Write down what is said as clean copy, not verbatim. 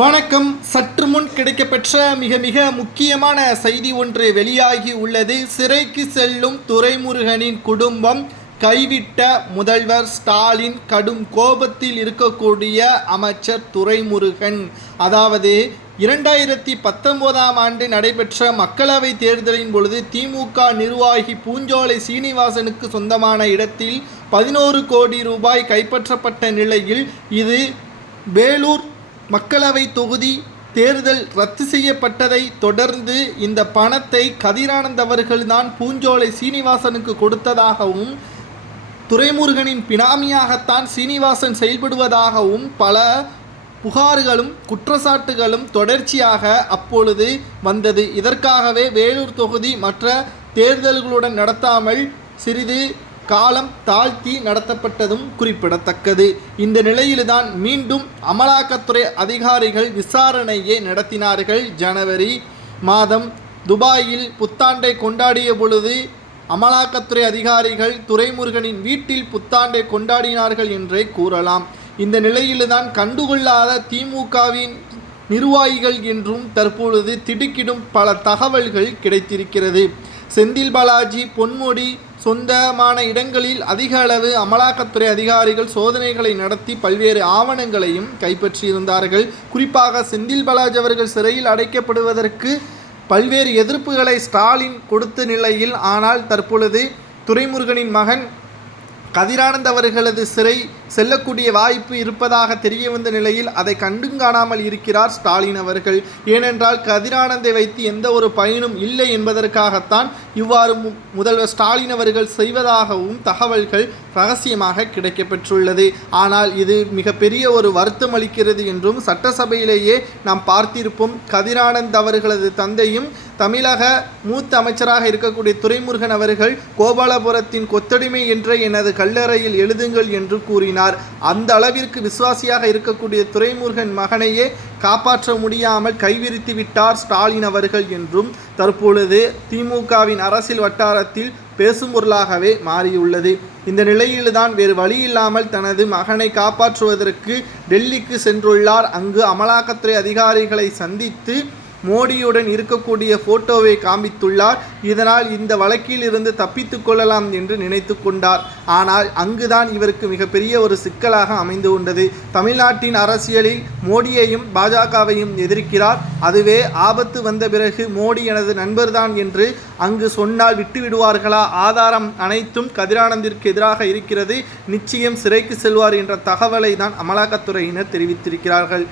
வணக்கம். சற்று முன் கிடைக்கப்பெற்ற மிக மிக முக்கியமான செய்தி ஒன்று வெளியாகி உள்ளது. சிறைக்கு செல்லும் துரைமுருகனின் குடும்பம் கைவிட்ட முதல்வர் ஸ்டாலின் கடும் கோபத்தில் இருக்கக்கூடிய அமைச்சர் துரைமுருகன். அதாவது 2019ஆம் ஆண்டு நடைபெற்ற மக்களவை தேர்தலின் பொழுது திமுக நிர்வாகி பூஞ்சோலை சீனிவாசனுக்கு சொந்தமான இடத்தில் 11 கோடி ரூபாய் கைப்பற்றப்பட்ட நிலையில் இது வேலூர் மக்களவை தொகுதி தேர்தல் ரத்து செய்யப்பட்டதை தொடர்ந்து இந்த பணத்தை கதிரானந்த் அவர்கள்தான் பூஞ்சோலை சீனிவாசனுக்கு கொடுத்ததாகவும் துரைமுருகனின் பினாமியாகத்தான் சீனிவாசன் செயல்படுவதாகவும் பல புகார்களும் குற்றச்சாட்டுகளும் தொடர்ச்சியாக அப்பொழுது வந்தது. இதற்காகவே வேலூர் தொகுதி மற்ற தேர்தல்களுடன் நடத்தாமல் சிறிது காலம் தாழ்த்தி நடத்தப்பட்டதும் குறிப்பிடத்தக்கது. இந்த நிலையில்தான் மீண்டும் அமலாக்கத்துறை அதிகாரிகள் விசாரணையை நடத்தினார்கள். ஜனவரி மாதம் துபாயில் புத்தாண்டை கொண்டாடிய பொழுது அமலாக்கத்துறை அதிகாரிகள் துரைமுருகனின் வீட்டில் புத்தாண்டை கொண்டாடினார்கள் என்றே கூறலாம். இந்த நிலையில்தான் கண்டுகொள்ளாத திமுகவின் நிர்வாகிகள் என்றும் தற்பொழுது திடுக்கிடும் பல தகவல்கள் கிடைத்திருக்கிறது. செந்தில் பாலாஜி பொன்முடி சொந்தமான இடங்களில் அதிக அளவு அமலாக்கத்துறை அதிகாரிகள் சோதனைகளை நடத்தி பல்வேறு ஆவணங்களையும் கைப்பற்றியிருந்தார்கள். குறிப்பாக செந்தில் பாலாஜி அவர்கள் சிறையில் அடைக்கப்படுவதற்கு பல்வேறு எதிர்ப்புகளை ஸ்டாலின் கொடுத்த நிலையில், ஆனால் தற்பொழுது துரைமுருகனின் மகன் கதிரானந்த் அவர்களது சிறை செல்லக்கூடிய வாய்ப்பு இருப்பதாக தெரிய வந்த நிலையில் அதை கண்டும் காணாமல் இருக்கிறார் ஸ்டாலின் அவர்கள். ஏனென்றால் கதிரானந்தை வைத்து எந்த ஒரு பயனும் இல்லை என்பதற்காகத்தான் இவ்வாறு முதல்வர் ஸ்டாலின் அவர்கள் செய்வதாகவும் தகவல்கள் ரகசியமாக கிடைக்கப்பெற்றுள்ளது. ஆனால் இது மிகப்பெரிய ஒரு வருத்தம் அளிக்கிறது என்றும் சட்டசபையிலேயே நாம் பார்த்திருப்போம். கதிரானந்த் அவர்களது தந்தையும் தமிழக மூத்த அமைச்சராக இருக்கக்கூடிய துரைமுருகன் அவர்கள் கோபாலபுரத்தின் கொத்தடிமை என்ற எனது கல்லறையில் எழுதுங்கள் என்று கூறினார். அந்த அளவிற்கு விசுவாசியாக இருக்கக்கூடிய துரைமுருகன் மகனையே காப்பாற்ற முடியாமல் கைவிரித்து விட்டார் ஸ்டாலின் அவர்கள் என்றும் தற்பொழுது திமுகவின் அரசியல் வட்டாரத்தில் பேசும் பொருளாகவே மாறியுள்ளது. இந்த நிலையில்தான் வேறு வழியில்லாமல் தனது மகனை காப்பாற்றுவதற்கு டெல்லிக்கு சென்றுள்ளார். அங்கு அமலாக்கத்துறை அதிகாரிகளை சந்தித்து மோடியுடன் இருக்கக்கூடிய போட்டோவை காண்பித்துள்ளார். இதனால் இந்த வழக்கில் இருந்து தப்பித்து கொள்ளலாம் என்று நினைத்து கொண்டார். ஆனால் அங்குதான் இவருக்கு மிகப்பெரிய ஒரு சிக்கலாக அமைந்து கொண்டது. தமிழ்நாட்டின் அரசியலில் மோடியையும் பாஜகவையும் எதிர்க்கிறார். அதுவே ஆபத்து வந்த பிறகு மோடி எனது நண்பர்தான் என்று அங்கு சொன்னால் விட்டுவிடுவார்களா? ஆதாரம் அனைத்தும் கதிரானந்திற்கு எதிராக இருக்கிறது, நிச்சயம் சிறைக்கு செல்வார் என்ற தகவலை தான் அமலாக்கத்துறையினர் தெரிவித்திருக்கிறார்கள்.